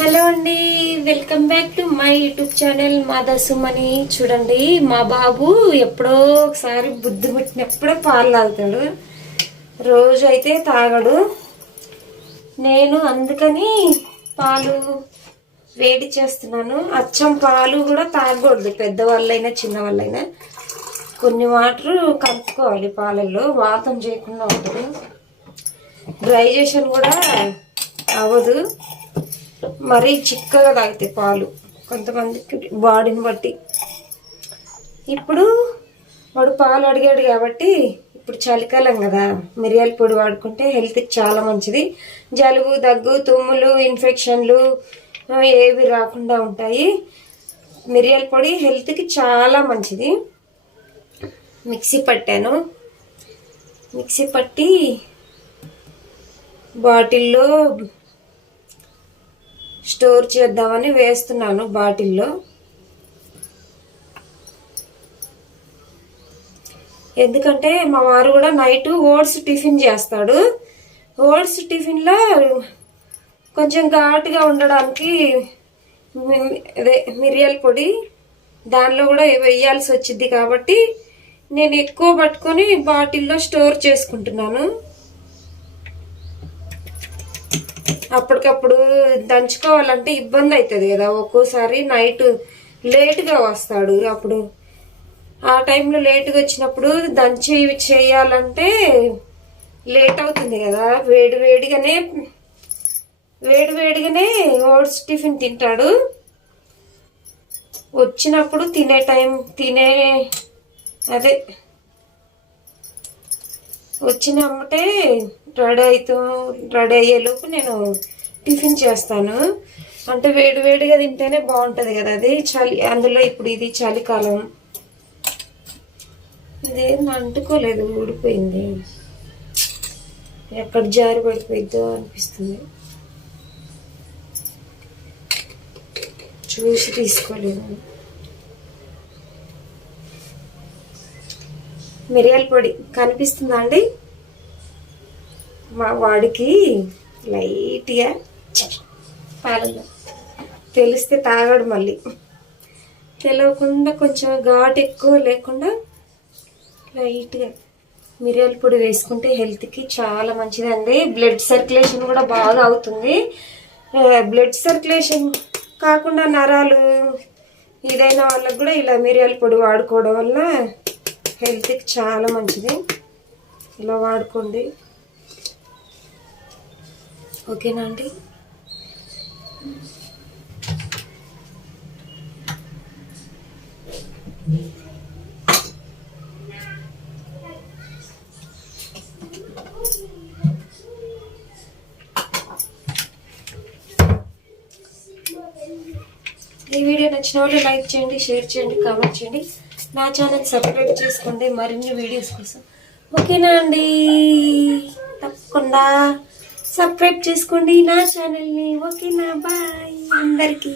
Hello అండి, welcome back to my YouTube channel మాదా సుమని. చూడండి, మా బాబు ఎప్పుడో ఒకసారి బుద్ధి పుట్టినప్పుడే పాలు తాగుతాడు, రోజు అయితే తాగడు. నేను అందుకని పాలు వేడి చేస్తున్నాను. అచ్చం పాలు కూడా తాగకూడదు, పెద్దవాళ్ళైనా చిన్నవాళ్ళైనా. కొన్ని వాటర్ కలుపుకోవాలి పాలల్లో, వాతం చేయకుండా ఉంటుంది. డైజెషన్ కూడా అవ్వదు. మరీ చిక్కగా తాగితే పాలు కొంతమందికి బాడీని బట్టి. ఇప్పుడు వాడు పాలు అడిగాడు కాబట్టి, ఇప్పుడు చలికాలం కదా, మిరియాల పొడి వాడుకుంటే హెల్త్కి చాలా మంచిది. జలుబు, దగ్గు, తుమ్ములు, ఇన్ఫెక్షన్లు ఏవి రాకుండా ఉంటాయి. మిరియాల పొడి హెల్త్కి చాలా మంచిది. మిక్సీ పట్టాను. మిక్సీ పట్టి బాటిల్లో స్టోర్ చేద్దామని వేస్తున్నాను. బాటిల్లో ఎందుకంటే మా వారు కూడా నైట్ ఓట్స్ టిఫిన్ చేస్తాడు. ఓట్స్ టిఫిన్లో కొంచెం ఘాటుగా ఉండడానికి అదే మిరియాల పొడి దానిలో కూడా వేయాల్సి వచ్చింది కాబట్టి నేను ఎక్కువ పట్టుకొని బాటిల్లో స్టోర్ చేసుకుంటున్నాను. అప్పటికప్పుడు దంచుకోవాలంటే ఇబ్బంది అవుతుంది కదా, ఒక్కోసారి నైట్ లేటుగా వస్తాడు. అప్పుడు ఆ టైంలో లేటుగా వచ్చినప్పుడు దంచి చేయాలంటే లేట్ అవుతుంది కదా. వేడివేడిగానే ఓట్స్ టిఫిన్ తింటాడు. వచ్చినప్పుడు వచ్చినమ్మటే రెడీ అయ్యేలోపు నేను టిఫిన్ చేస్తాను. అంటే వేడివేడిగా తింటేనే బాగుంటుంది కదా. అది చలి, అందులో ఇప్పుడు ఇది చలికాలం. ఇదేం అంటుకోలేదు, ఊడిపోయింది. ఎక్కడ జారి పడిపోయిద్దో అనిపిస్తుంది, చూసి తీసుకోలేదు. మిరియాల పొడి కనిపిస్తుందా అండి? మా వాడికి లైట్గా పాలలో తెలిస్తే తాగాడు. మళ్ళీ తెలియకుండా కొంచెం ఘాటు ఎక్కువ లేకుండా లైట్గా మిరియాల పొడి వేసుకుంటే హెల్త్కి చాలా మంచిదండి. బ్లడ్ సర్క్యులేషన్ కూడా బాగా అవుతుంది. బ్లడ్ సర్క్యులేషన్ కాకుండా నరాలు ఇదైన వాళ్ళకు కూడా ఇలా మిరియాల పొడి వాడుకోవడం వల్ల హెల్త్కి చాలా మంచిది. ఇలా వాడుకోండి, ఓకేనా అండి? ఈ వీడియో నచ్చిన వాళ్ళు లైక్ చేయండి, షేర్ చేయండి, కామెంట్ చేయండి. నా ఛానల్ సబ్స్క్రైబ్ చేసుకోండి మరిన్ని వీడియోస్ కోసం, ఓకేనా అండి? తప్పకుండా సబ్స్క్రైబ్ చేసుకోండి నా ఛానల్ని, ఓకేనా? బాయ్ అందరికీ.